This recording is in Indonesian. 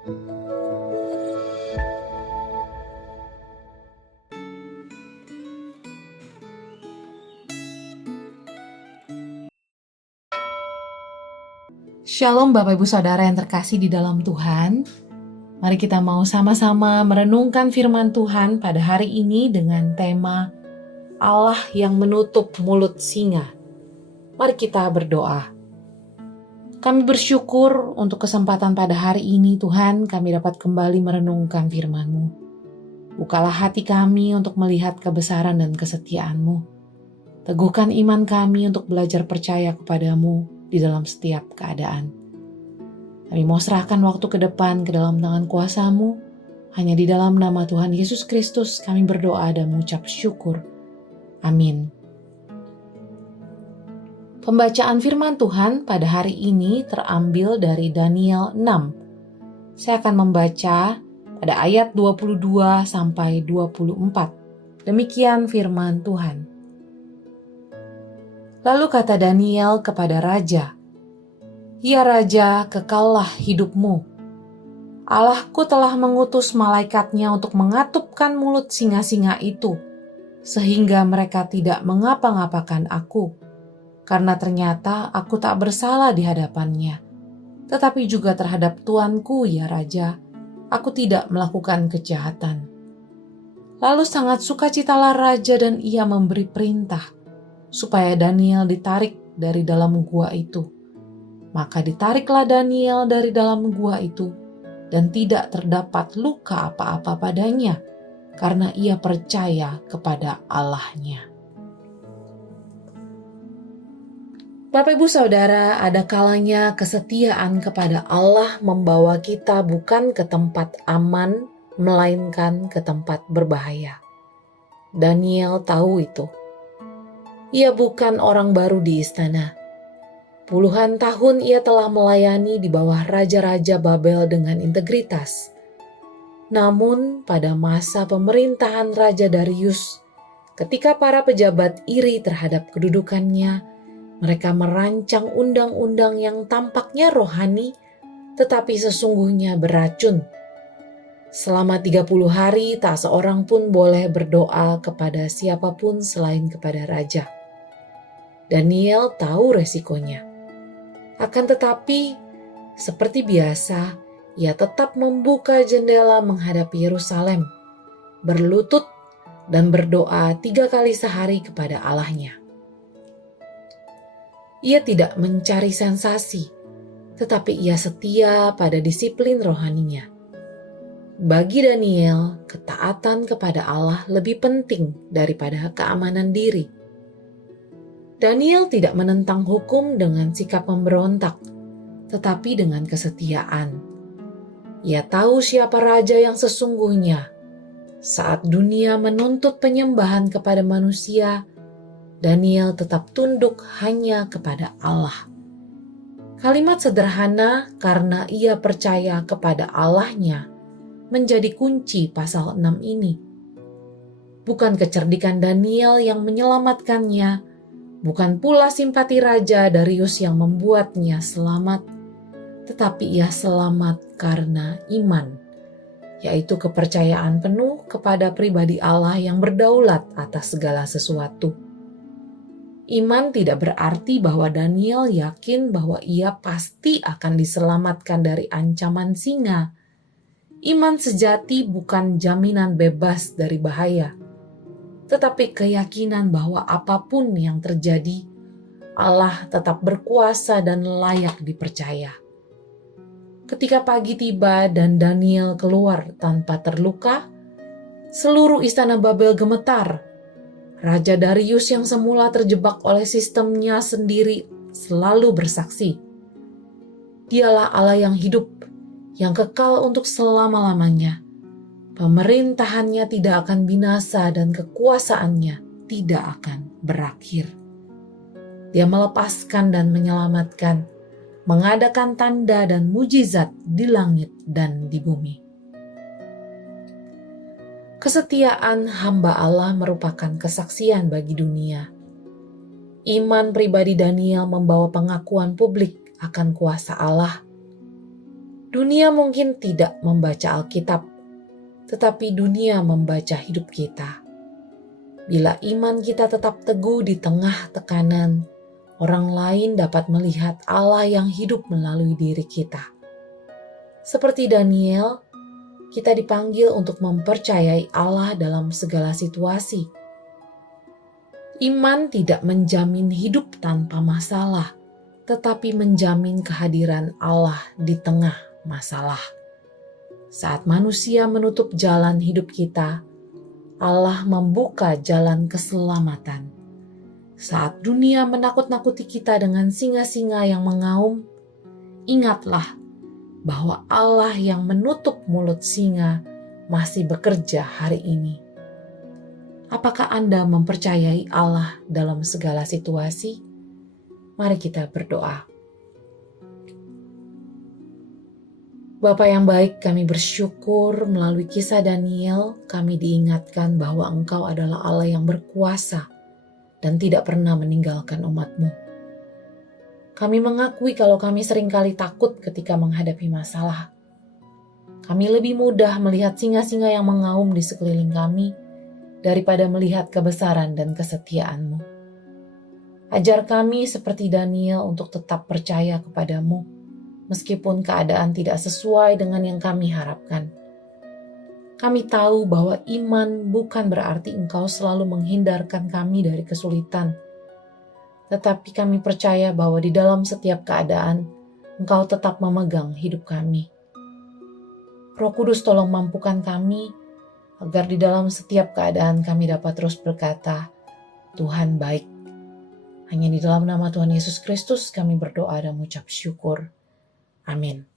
Shalom Bapak Ibu Saudara yang terkasih di dalam Tuhan. Mari kita mau sama-sama merenungkan firman Tuhan pada hari ini dengan tema Allah yang menutup mulut singa. Mari kita berdoa. Kami bersyukur untuk kesempatan pada hari ini Tuhan, kami dapat kembali merenungkan firman-Mu. Bukalah hati kami untuk melihat kebesaran dan kesetiaan-Mu. Teguhkan iman kami untuk belajar percaya kepadamu di dalam setiap keadaan. Kami mau serahkan waktu ke depan ke dalam tangan kuasa-Mu. Hanya di dalam nama Tuhan Yesus Kristus kami berdoa dan mengucap syukur. Amin. Pembacaan firman Tuhan pada hari ini terambil dari Daniel 6. Saya akan membaca pada ayat 22 sampai 24. Demikian firman Tuhan. Lalu kata Daniel kepada raja, "Ya raja, kekallah hidupmu. Allahku telah mengutus malaikatnya untuk mengatupkan mulut singa-singa itu, sehingga mereka tidak mengapa-ngapakan aku, karena ternyata aku tak bersalah di hadapannya. Tetapi juga terhadap tuanku, ya raja, aku tidak melakukan kejahatan." Lalu sangat sukacitalah raja dan ia memberi perintah supaya Daniel ditarik dari dalam gua itu. Maka ditariklah Daniel dari dalam gua itu, dan tidak terdapat luka apa-apa padanya, karena ia percaya kepada Allahnya. Bapak Ibu Saudara, ada kalanya kesetiaan kepada Allah membawa kita bukan ke tempat aman, melainkan ke tempat berbahaya. Daniel tahu itu. Ia bukan orang baru di istana. Puluhan tahun ia telah melayani di bawah raja-raja Babel dengan integritas. Namun pada masa pemerintahan Raja Darius, ketika para pejabat iri terhadap kedudukannya, mereka merancang undang-undang yang tampaknya rohani, tetapi sesungguhnya beracun. Selama 30 hari tak seorang pun boleh berdoa kepada siapapun selain kepada raja. Daniel tahu resikonya. Akan tetapi, seperti biasa, ia tetap membuka jendela menghadap Yerusalem, berlutut dan berdoa 3 kali sehari kepada Allahnya. Ia tidak mencari sensasi, tetapi ia setia pada disiplin rohaninya. Bagi Daniel, ketaatan kepada Allah lebih penting daripada keamanan diri. Daniel tidak menentang hukum dengan sikap memberontak, tetapi dengan kesetiaan. Ia tahu siapa raja yang sesungguhnya. Saat dunia menuntut penyembahan kepada manusia, Daniel tetap tunduk hanya kepada Allah. Kalimat sederhana karena ia percaya kepada Allahnya menjadi kunci pasal 6 ini. Bukan kecerdikan Daniel yang menyelamatkannya, bukan pula simpati Raja Darius yang membuatnya selamat, tetapi ia selamat karena iman, yaitu kepercayaan penuh kepada pribadi Allah yang berdaulat atas segala sesuatu. Iman tidak berarti bahwa Daniel yakin bahwa ia pasti akan diselamatkan dari ancaman singa. Iman sejati bukan jaminan bebas dari bahaya, tetapi keyakinan bahwa apapun yang terjadi, Allah tetap berkuasa dan layak dipercaya. Ketika pagi tiba dan Daniel keluar tanpa terluka, seluruh istana Babel gemetar. Raja Darius yang semula terjebak oleh sistemnya sendiri selalu bersaksi. Dialah Allah yang hidup, yang kekal untuk selama-lamanya. Pemerintahannya tidak akan binasa dan kekuasaannya tidak akan berakhir. Dia melepaskan dan menyelamatkan, mengadakan tanda dan mujizat di langit dan di bumi. Kesetiaan hamba Allah merupakan kesaksian bagi dunia. Iman pribadi Daniel membawa pengakuan publik akan kuasa Allah. Dunia mungkin tidak membaca Alkitab, tetapi dunia membaca hidup kita. Bila iman kita tetap teguh di tengah tekanan, orang lain dapat melihat Allah yang hidup melalui diri kita. Seperti Daniel, kita dipanggil untuk mempercayai Allah dalam segala situasi. Iman tidak menjamin hidup tanpa masalah, tetapi menjamin kehadiran Allah di tengah masalah. Saat manusia menutup jalan hidup kita, Allah membuka jalan keselamatan. Saat dunia menakut-nakuti kita dengan singa-singa yang mengaum, ingatlah bahwa Allah yang menutup mulut singa masih bekerja hari ini. Apakah Anda mempercayai Allah dalam segala situasi? Mari kita berdoa. Bapa yang baik, kami bersyukur melalui kisah Daniel, kami diingatkan bahwa Engkau adalah Allah yang berkuasa dan tidak pernah meninggalkan umat-Mu. Kami mengakui kalau kami seringkali takut ketika menghadapi masalah. Kami lebih mudah melihat singa-singa yang mengaum di sekeliling kami daripada melihat kebesaran dan kesetiaan-Mu. Ajar kami seperti Daniel untuk tetap percaya kepada-Mu, meskipun keadaan tidak sesuai dengan yang kami harapkan. Kami tahu bahwa iman bukan berarti Engkau selalu menghindarkan kami dari kesulitan, tetapi kami percaya bahwa di dalam setiap keadaan, Engkau tetap memegang hidup kami. Roh Kudus, tolong mampukan kami, agar di dalam setiap keadaan kami dapat terus berkata, Tuhan baik. Hanya di dalam nama Tuhan Yesus Kristus kami berdoa dan mengucap syukur. Amin.